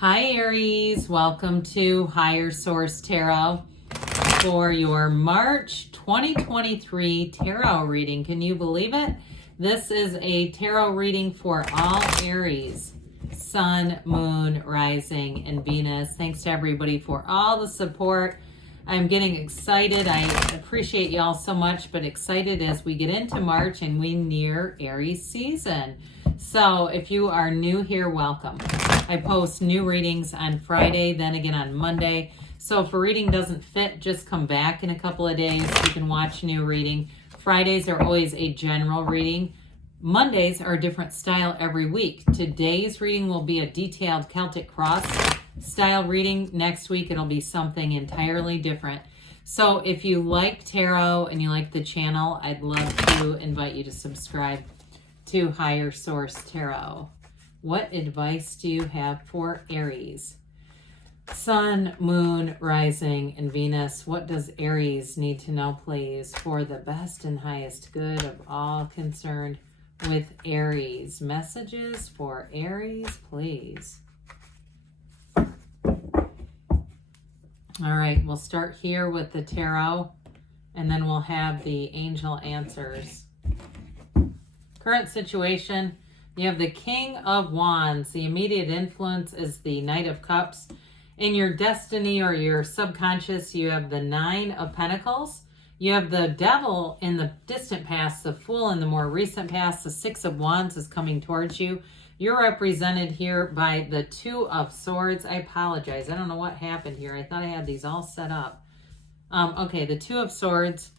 Hi Aries, welcome to Higher Source Tarot for your March 2023 tarot reading. Can you believe it? This is a tarot reading for all Aries, Sun, Moon, Rising, and Venus. Thanks to everybody for all the support. I'm getting excited. I appreciate y'all so much, but excited as we get into March and we near Aries season. So if you are new here, welcome. I post new readings on Friday, then again on Monday. So if a reading doesn't fit, just come back in a couple of days. You can watch new reading. Fridays are always a general reading. Mondays are a different style every week. Today's reading will be a detailed Celtic cross style reading. Next week, it'll be something entirely different. So if you like tarot and you like the channel, I'd love to invite you to subscribe to Higher Source Tarot. What advice do you have for Aries? Sun, Moon, Rising, and Venus. What does Aries need to know, please, for the best and highest good of all concerned with Aries? Messages for Aries, please. All right, we'll start here with the tarot, and then we'll have the angel answers. Current situation, you have the King of Wands. The immediate influence is the Knight of Cups. In your destiny or your subconscious, you have the Nine of Pentacles. You have the Devil in the distant past, the Fool in the more recent past. The Six of Wands is coming towards you. You're represented here by the Two of Swords. I apologize. I don't know what happened here. I thought I had these all set up. Okay, the Two of Swords.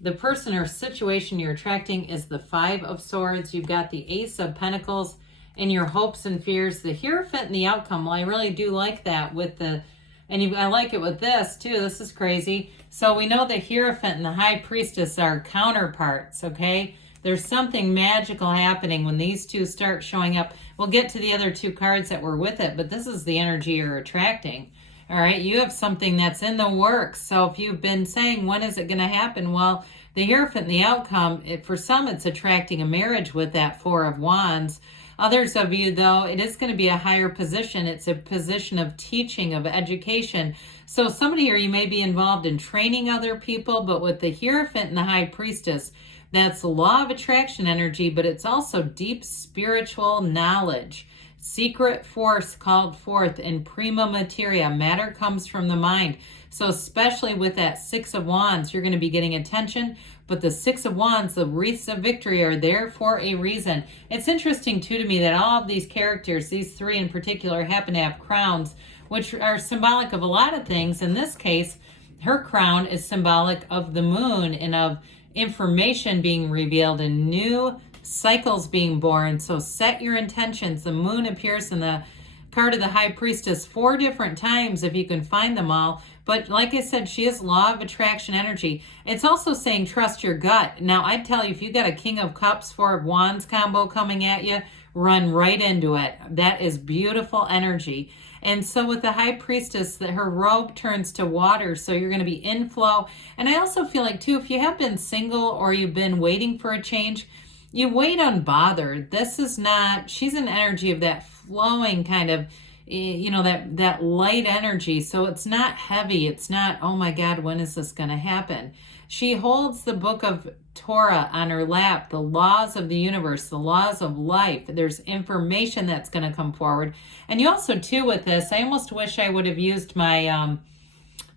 The person or situation you're attracting is the Five of Swords. You've got the Ace of Pentacles and your hopes and fears. The Hierophant and the outcome. Well, I really do like that with the, and I like it with this too. This is crazy. So we know the Hierophant and the High Priestess are counterparts, okay? There's something magical happening when these two start showing up. We'll get to the other two cards that were with it, but this is the energy you're attracting. All right, you have something that's in the works. So if you've been saying, when is it going to happen? Well, the Hierophant and the outcome, for some, it's attracting a marriage with that Four of Wands. Others of you, though, it is going to be a higher position. It's a position of teaching, of education. So somebody here, you may be involved in training other people, but with the Hierophant and the High Priestess, that's law of attraction energy, but it's also deep spiritual knowledge. Secret force called forth in prima materia. Matter comes from the mind. So especially with that Six of Wands, you're going to be getting attention. But the Six of Wands, the wreaths of victory, are there for a reason. It's interesting, too, to me that all of these characters, these three in particular, happen to have crowns, which are symbolic of a lot of things. In this case, her crown is symbolic of the moon and of information being revealed and new cycles being born. So set your intentions. The moon appears in the card of the High Priestess 4 different times if you can find them all. But like I said, she is law of attraction energy. It's also saying trust your gut. Now, I'd tell you, if you got a King of Cups, Four of Wands combo coming at you, run right into it. That is beautiful energy. And so with the High Priestess, that her robe turns to water, so you're going to be in flow. And I also feel like, too, if you have been single or you've been waiting for a change, you wait unbothered. This is not, she's an energy of that flowing kind of, you know, that light energy. So it's not heavy. It's not, oh my God, when is this going to happen? She holds the book of Torah on her lap, the laws of the universe, the laws of life. There's information that's going to come forward. And you also, too, with this, I almost wish I would have used my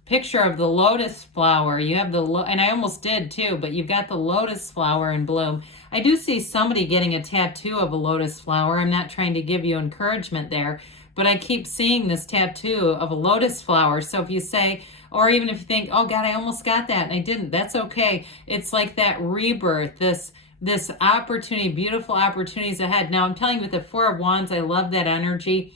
picture of the lotus flower. You have the, and I almost did too, but you've got the lotus flower in bloom. I do see somebody getting a tattoo of a lotus flower. I'm not trying to give you encouragement there, but I keep seeing this tattoo of a lotus flower. So if you say, or even if you think, oh God, I almost got that and I didn't, that's okay. It's like that rebirth, this opportunity, beautiful opportunities ahead. Now I'm telling you, with the Four of Wands, I love that energy.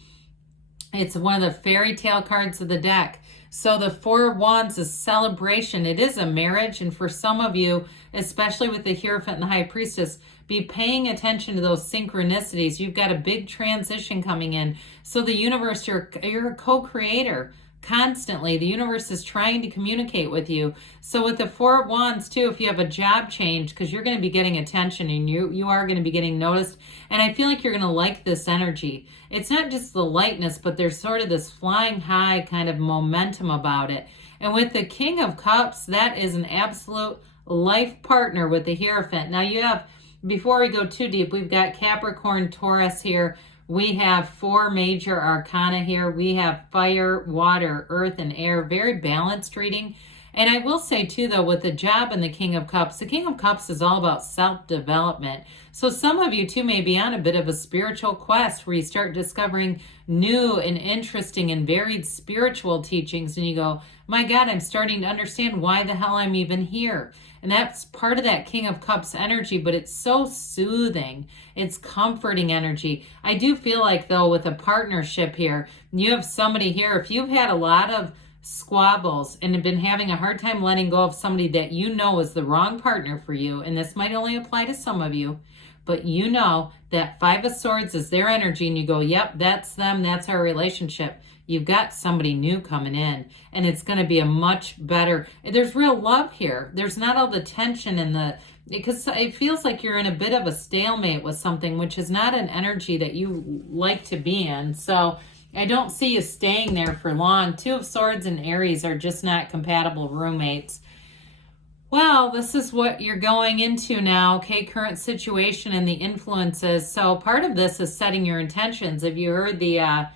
It's one of the fairy tale cards of the deck. So the Four of Wands is celebration. It is a marriage. And for some of you, especially with the Hierophant and the High Priestess, be paying attention to those synchronicities. You've got a big transition coming in. So the universe, you're a co-creator. constantly. The universe is trying to communicate with you. So with the Four of Wands too, if you have a job change, because you're going to be getting attention and you are going to be getting noticed, and I feel like you're going to like this energy. It's not just the lightness, but there's sort of this flying high kind of momentum about it. And with the King of Cups, that is an absolute life partner with the Hierophant. Now you have, before we go too deep, we've got Capricorn, Taurus here. We have 4 major arcana here. We have fire, water, earth, and air. Very balanced reading. And I will say too, though, with the job and the King of Cups, the King of Cups is all about self-development. So some of you too may be on a bit of a spiritual quest where you start discovering new and interesting and varied spiritual teachings. And you go, my God, I'm starting to understand why the hell I'm even here. And that's part of that King of Cups energy, but it's so soothing. It's comforting energy. I do feel like, though, with a partnership here, you have somebody here, if you've had a lot of squabbles and have been having a hard time letting go of somebody that you know is the wrong partner for you, and this might only apply to some of you, but you know that 5 of Swords is their energy, and you go, yep, that's them, that's our relationship. You've got somebody new coming in, and it's going to be a much better, there's real love here. There's not all the tension and because it feels like you're in a bit of a stalemate with something, which is not an energy that you like to be in. So I don't see you staying there for long. 2 of Swords and Aries are just not compatible roommates. Well, this is what you're going into now, okay? Current situation and the influences. So part of this is setting your intentions. If you heard the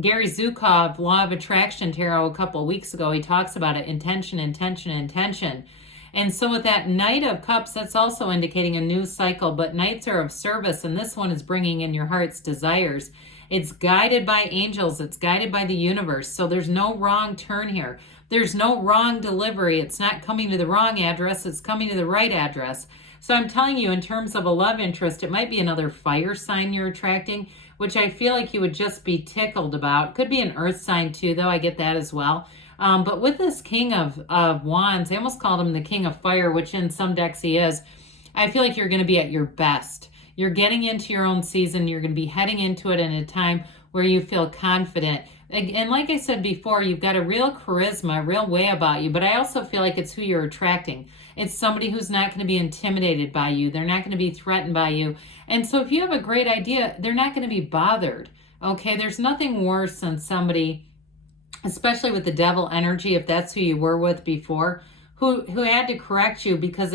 Gary Zukov Law of Attraction Tarot a couple of weeks ago, he talks about it, intention, intention, intention. And so with that Knight of Cups, that's also indicating a new cycle, but Knights are of service, and this one is bringing in your heart's desires. It's guided by angels. It's guided by the universe. So there's no wrong turn here. There's no wrong delivery. It's not coming to the wrong address. It's coming to the right address. So I'm telling you, in terms of a love interest, it might be another fire sign you're attracting, which I feel like you would just be tickled about. Could be an earth sign too, though. I get that as well. But with this King of Wands, I almost called him the King of Fire, which in some decks he is. I feel like you're going to be at your best. You're getting into your own season. You're going to be heading into it in a time where you feel confident. And like I said before, you've got a real charisma, a real way about you. But I also feel like it's who you're attracting. It's somebody who's not going to be intimidated by you. They're not going to be threatened by you. And so if you have a great idea, they're not going to be bothered. Okay, there's nothing worse than somebody, especially with the devil energy, if that's who you were with before, who had to correct you because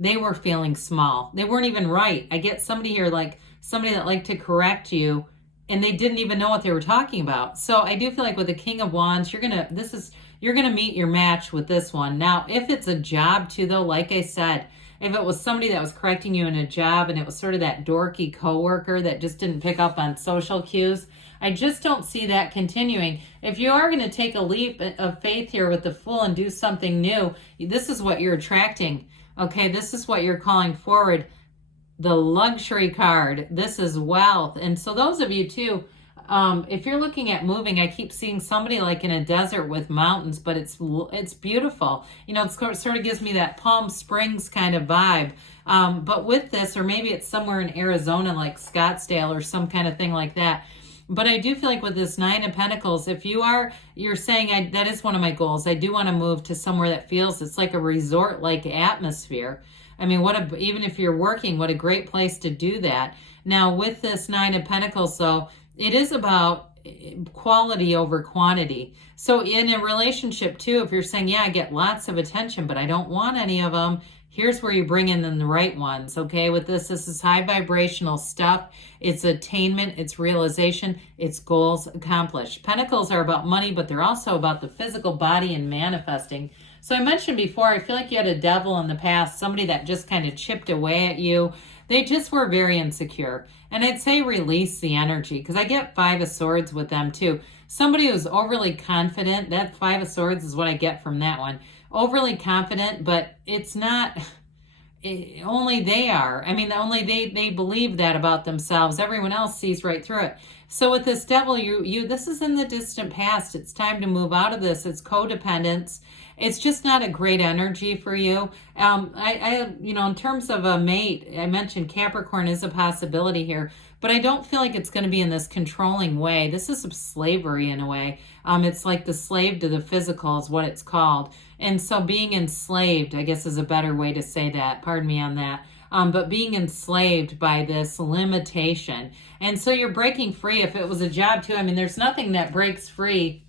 they were feeling small. They weren't even right. I get somebody here, like somebody that liked to correct you, and they didn't even know what they were talking about. So I do feel like with the King of Wands, you're gonna meet your match with this one. Now, if it's a job too, though, like I said, if it was somebody that was correcting you in a job and it was sort of that dorky coworker that just didn't pick up on social cues, I just don't see that continuing. If you are going to take a leap of faith here with the Fool and do something new, this is what you're attracting. Okay, this is what you're calling forward. The luxury card. This is wealth. And so those of you too, if you're looking at moving, I keep seeing somebody like in a desert with mountains, but it's beautiful. You know, it sort of gives me that Palm Springs kind of vibe. But with this, or maybe it's somewhere in Arizona like Scottsdale or some kind of thing like that. But I do feel like with this 9 of Pentacles, if you're saying that is one of my goals. I do want to move to somewhere that feels it's like a resort-like atmosphere. I mean, even if you're working, what a great place to do that. Now, with this 9 of Pentacles, though, it is about quality over quantity. So in a relationship, too, if you're saying, yeah, I get lots of attention, but I don't want any of them, here's where you bring in the right ones, okay? With this is high vibrational stuff. It's attainment, it's realization, it's goals accomplished. Pentacles are about money, but they're also about the physical body and manifesting. So I mentioned before, I feel like you had a devil in the past, somebody that just kind of chipped away at you. They just were very insecure. And I'd say release the energy, because I get 5 of Swords with them too. Somebody who's overly confident, that 5 of Swords is what I get from that one. Overly confident, but it's not, only they are. I mean, only they believe that about themselves. Everyone else sees right through it. So with this devil, this is in the distant past. It's time to move out of this. It's codependence. It's just not a great energy for you. In terms of a mate, I mentioned Capricorn is a possibility here, but I don't feel like it's going to be in this controlling way. This is slavery in a way. It's like the slave to the physical is what it's called. And so being enslaved, I guess, is a better way to say that. Pardon me on that. But being enslaved by this limitation. And so you're breaking free. If it was a job too, I mean, there's nothing that breaks free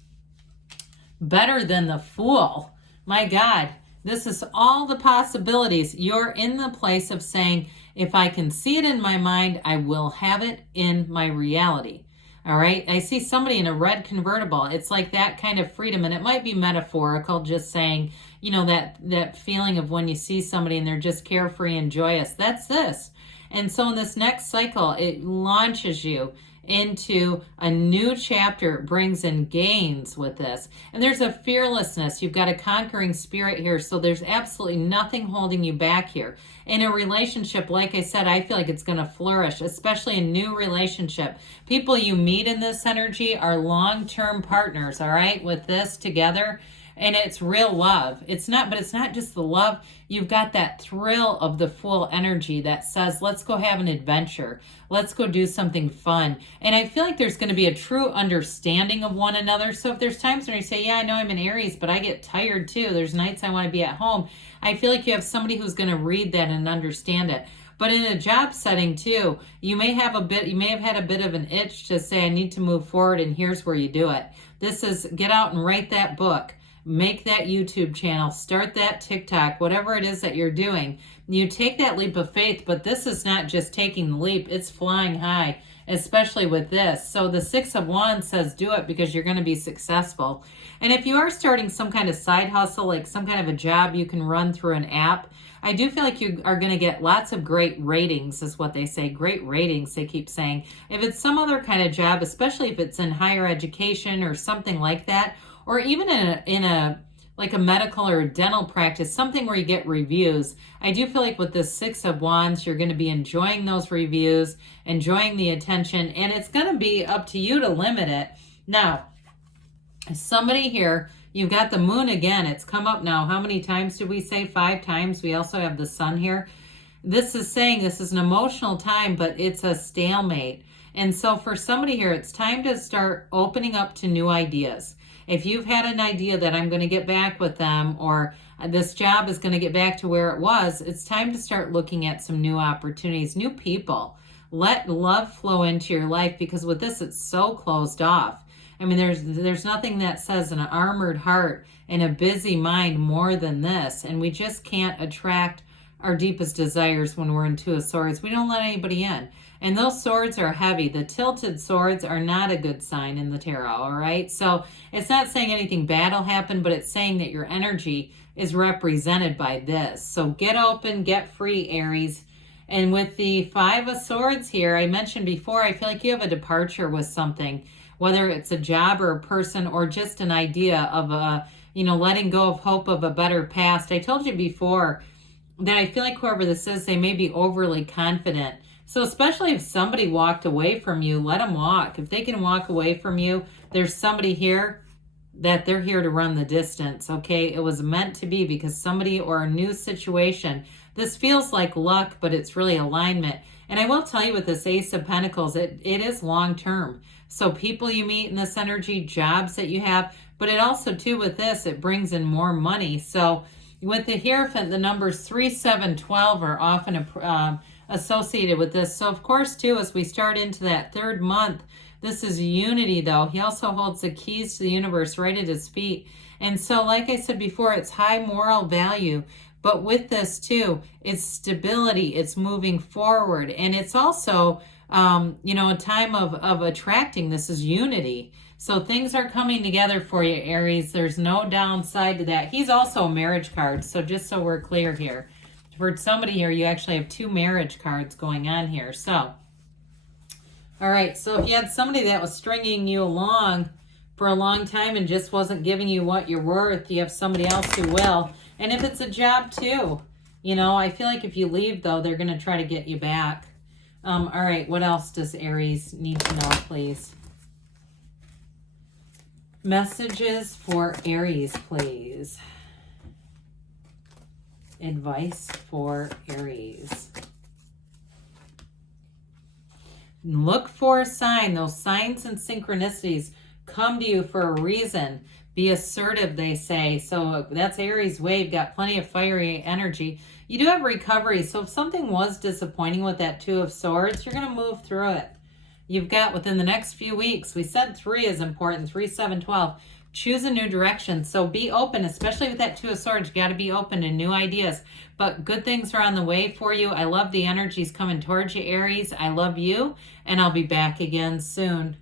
better than the Fool. My God, this is all the possibilities. You're in the place of saying, if I can see it in my mind, I will have it in my reality. All right. I see somebody in a red convertible. It's like that kind of freedom. And it might be metaphorical, just saying, you know, that feeling of when you see somebody and they're just carefree and joyous. That's this. And so in this next cycle, it launches you into a new chapter. It brings in gains with this. And there's a fearlessness. You've got a conquering spirit here. So there's absolutely nothing holding you back here. In a relationship, like I said, I feel like it's going to flourish, especially a new relationship. People you meet in this energy are long-term partners, all right, with this together. And it's real love. It's not just the love. You've got that thrill of the Fool energy that says, let's go have an adventure. Let's go do something fun. And I feel like there's going to be a true understanding of one another. So if there's times when you say, yeah, I know I'm an Aries, but I get tired too. There's nights I want to be at home. I feel like you have somebody who's going to read that and understand it. But in a job setting too, you may have had a bit of an itch to say, I need to move forward, and here's where you do it. This is get out and write that book. Make that YouTube channel, start that TikTok, whatever it is that you're doing. You take that leap of faith, but this is not just taking the leap, it's flying high, especially with this. So the Six of Wands says do it because you're going to be successful. And if you are starting some kind of side hustle, like some kind of a job you can run through an app, I do feel like you are going to get lots of great ratings, is what they say. Great ratings, they keep saying. If it's some other kind of job, especially if it's in higher education or something like that, or even in a like a medical or a dental practice, something where you get reviews. I do feel like with the Six of Wands, you're going to be enjoying those reviews, enjoying the attention, and it's going to be up to you to limit it. Now, somebody here, you've got the Moon again. It's come up now. How many times did we say? 5 times. We also have the Sun here. This is saying this is an emotional time, but it's a stalemate. And so for somebody here, it's time to start opening up to new ideas. If you've had an idea that I'm going to get back with them, or this job is going to get back to where it was, it's time to start looking at some new opportunities, new people. Let love flow into your life, because with this, it's so closed off. I mean, there's nothing that says an armored heart and a busy mind more than this. And we just can't attract our deepest desires when we're in Two of Swords. We don't let anybody in. And those swords are heavy. The tilted swords are not a good sign in the tarot, all right? So it's not saying anything bad will happen, but it's saying that your energy is represented by this. So get open, get free, Aries. And with the Five of Swords here, I mentioned before, I feel like you have a departure with something, whether it's a job or a person or just an idea of letting go of hope of a better past. I told you before that I feel like whoever this is, they may be overly confident. So especially if somebody walked away from you, let them walk. If they can walk away from you, there's somebody here that they're here to run the distance, okay? It was meant to be, because somebody or a new situation, this feels like luck, but it's really alignment. And I will tell you with this Ace of Pentacles, it is long-term. So people you meet in this energy, jobs that you have, but it also too with this, it brings in more money. So with the Hierophant, the numbers 3, 7, 12 are often associated with this. So of course too, as we start into that 3rd month, this is unity though. He also holds the keys to the universe right at his feet. And so like I said before, it's high moral value. But with this too, it's stability, it's moving forward. And it's also, a time of attracting. This is unity. So things are coming together for you, Aries. There's no downside to that. He's also a marriage card. So just so we're clear here. For somebody here, you actually have 2 marriage cards going on here. So, all right. So if you had somebody that was stringing you along for a long time and just wasn't giving you what you're worth, you have somebody else who will. And if it's a job too, I feel like if you leave though, they're going to try to get you back. All right. What else does Aries need to know, please? Messages for Aries, please. Advice for Aries. Look for a sign. Those signs and synchronicities come to you for a reason. Be assertive, they say. So that's Aries wave. Got plenty of fiery energy. You do have recovery. So if something was disappointing with that Two of Swords, you're going to move through it. You've got within the next few weeks. We said 3 is important. 3, 7, 12. Choose a new direction. So be open, especially with that Two of Swords. You got to be open to new ideas. But good things are on the way for you. I love the energies coming towards you, Aries. I love you, and I'll be back again soon.